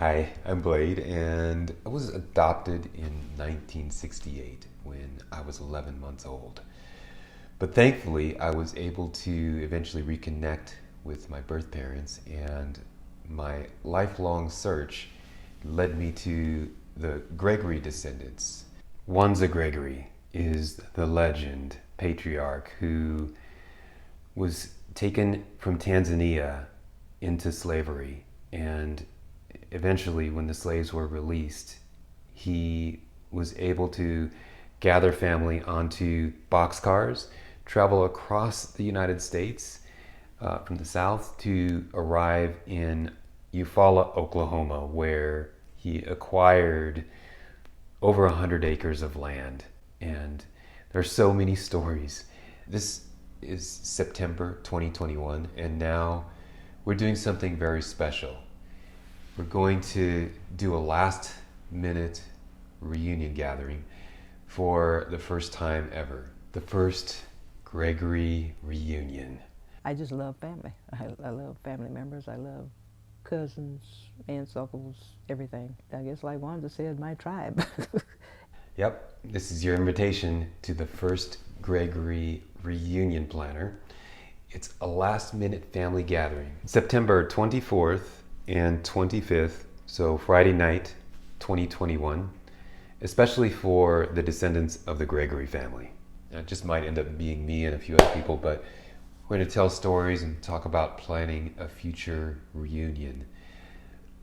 Hi, I'm Blade, and I was adopted in 1968 when I was 11 months old. But thankfully, I was able to eventually reconnect with my birth parents, and my lifelong search led me to the Gregory descendants. Wanza Gregory is the legend patriarch who was taken from Tanzania into slavery, and eventually when the slaves were released, he was able to gather family onto boxcars, travel across the United States from the south to arrive in Eufaula, Oklahoma, where he acquired over 100 acres of land. And there are so many stories. This is September 2021, and now we're doing something very special. We're going to do a last minute reunion gathering for the first time ever. The first Gregory reunion. I just love family. I love family members. I love cousins, aunts, uncles, everything. I guess like Wanda said, my tribe. Yep, this is your invitation to the first Gregory reunion planner. It's a last minute family gathering. September 24th and 25th, so Friday night 2021, especially for the descendants of the Gregory family. It just might end up being me and a few other people, but we're going to tell stories and talk about planning a future reunion.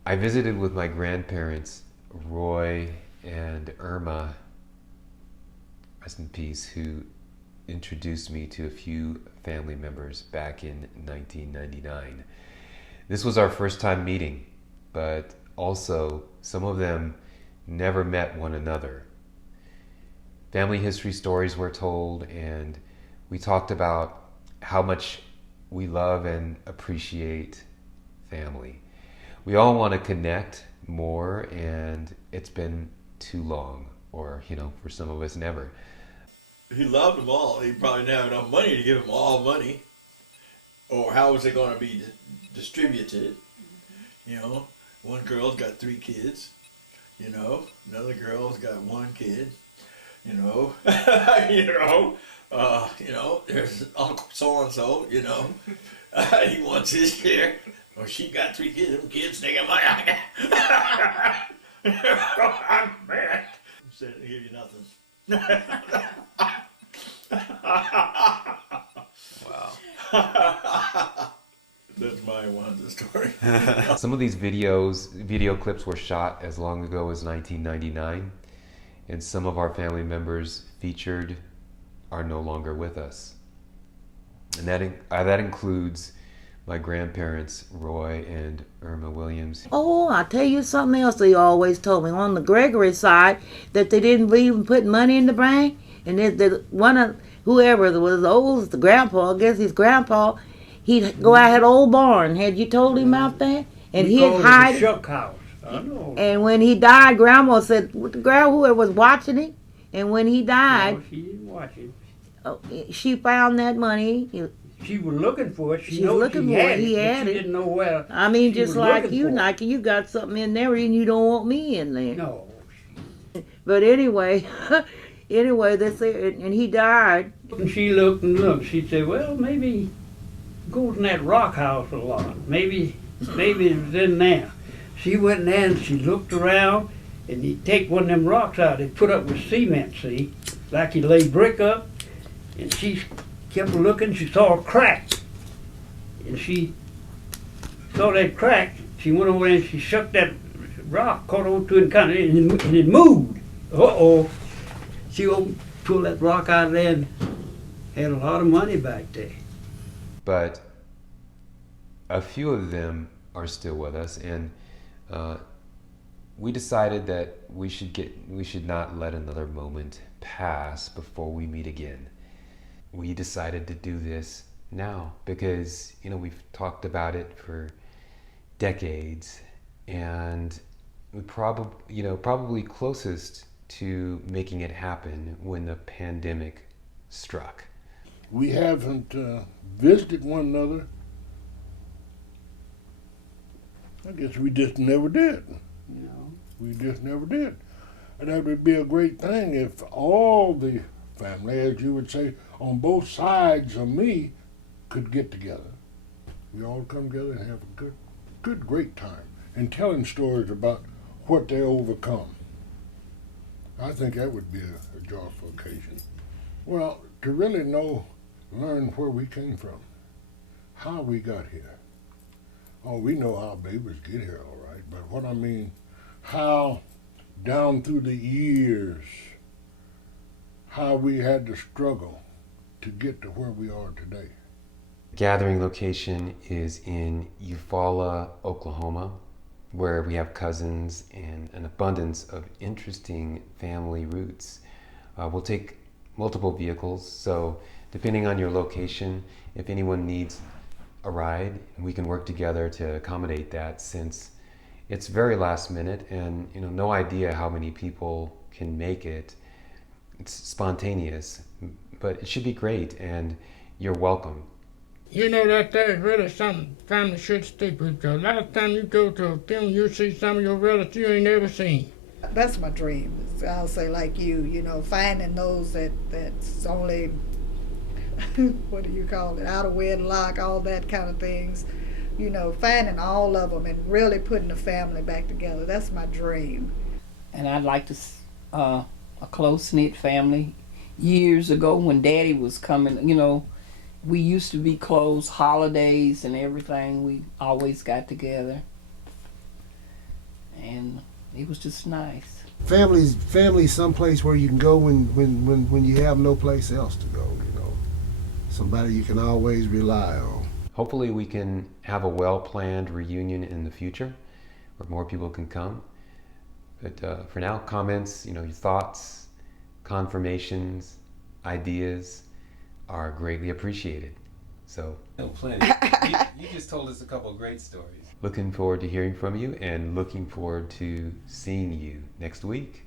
I visited with my grandparents, Roy and Erma, rest in peace, who introduced me to a few family members back in 1999. This was our first time meeting, but also some of them never met one another. Family history stories were told, and we talked about how much we love and appreciate family. We all want to connect more, and it's been too long, or, for some of us, never. He loved them all. He probably didn't have enough money to give them all money. Or how was it going to be distributed? One girl's got 3 kids. Another girl's got 1 kid. There's Uncle so-and-so, he wants his share. Well, she got 3 kids, them kids taking my I'm mad. I'm saying to give you nothing. Wow. That's my Wanda story. Some of these video clips were shot as long ago as 1999, and some of our family members featured are no longer with us. And that includes my grandparents, Roy and Erma Williams. Oh, I'll tell you something else they always told me. On the Gregory side, that they didn't believe in putting money in the bank. And that one of whoever was the oldest, the grandpa, I guess his grandpa, he'd go out had an old barn. Had you told him about that? And he'd hide it. Shuck house. I know. And when he died, Grandma said, whoever was watching him, and when he died, no, she didn't watch it. She found that money. She was looking for it. She was looking for it. He had it. She didn't know where. I mean, just like you, Nike, you got something in there, and you don't want me in there. No. But anyway. They said, and he died. And she looked and looked. She said, well, maybe he goes in that rock house a lot. Maybe it was in there. She went in there and she looked around, and he'd take one of them rocks out. They put up with cement, see, like he laid brick up. And she kept looking. She saw a crack. And she saw that crack. She went over there and she shook that rock, caught onto it, and it moved. Uh-oh. She pulled that rock out of there and had a lot of money back there. But a few of them are still with us, and we decided that we should not let another moment pass before we meet again. We decided to do this now because we've talked about it for decades, and we probably closest to making it happen when the pandemic struck. We haven't visited one another. I guess we just never did. We just never did. And that would be a great thing if all the family, as you would say, on both sides of me, could get together. We all come together and have a good, great time, and telling stories about what they overcome. I think that would be a joyful occasion. Well, to really learn where we came from, how we got here. Oh, we know how babies get here, all right, but what I mean, how down through the years, how we had to struggle to get to where we are today. Gathering location is in Eufaula, Oklahoma, where we have cousins and an abundance of interesting family roots. We'll take multiple vehicles, so depending on your location, if anyone needs a ride, we can work together to accommodate that, since it's very last minute and no idea how many people can make it. It's spontaneous, but it should be great, and you're welcome. You know that there's really something family should stick with. Because last time you go to a funeral, you see some of your relatives you ain't never seen. That's my dream. I'll say like you, finding those that's only, what do you call it, out of wedlock, all that kind of things. Finding all of them and really putting the family back together. That's my dream. And I'd like to, a close-knit family. Years ago when Daddy was coming, we used to be close, holidays and everything. We always got together. And it was just nice. Family's someplace where you can go when you have no place else to go, Somebody you can always rely on. Hopefully we can have a well-planned reunion in the future where more people can come. But for now, comments, your thoughts, confirmations, ideas are greatly appreciated. So, plenty. You just told us a couple of great stories. Looking forward to hearing from you and looking forward to seeing you next week.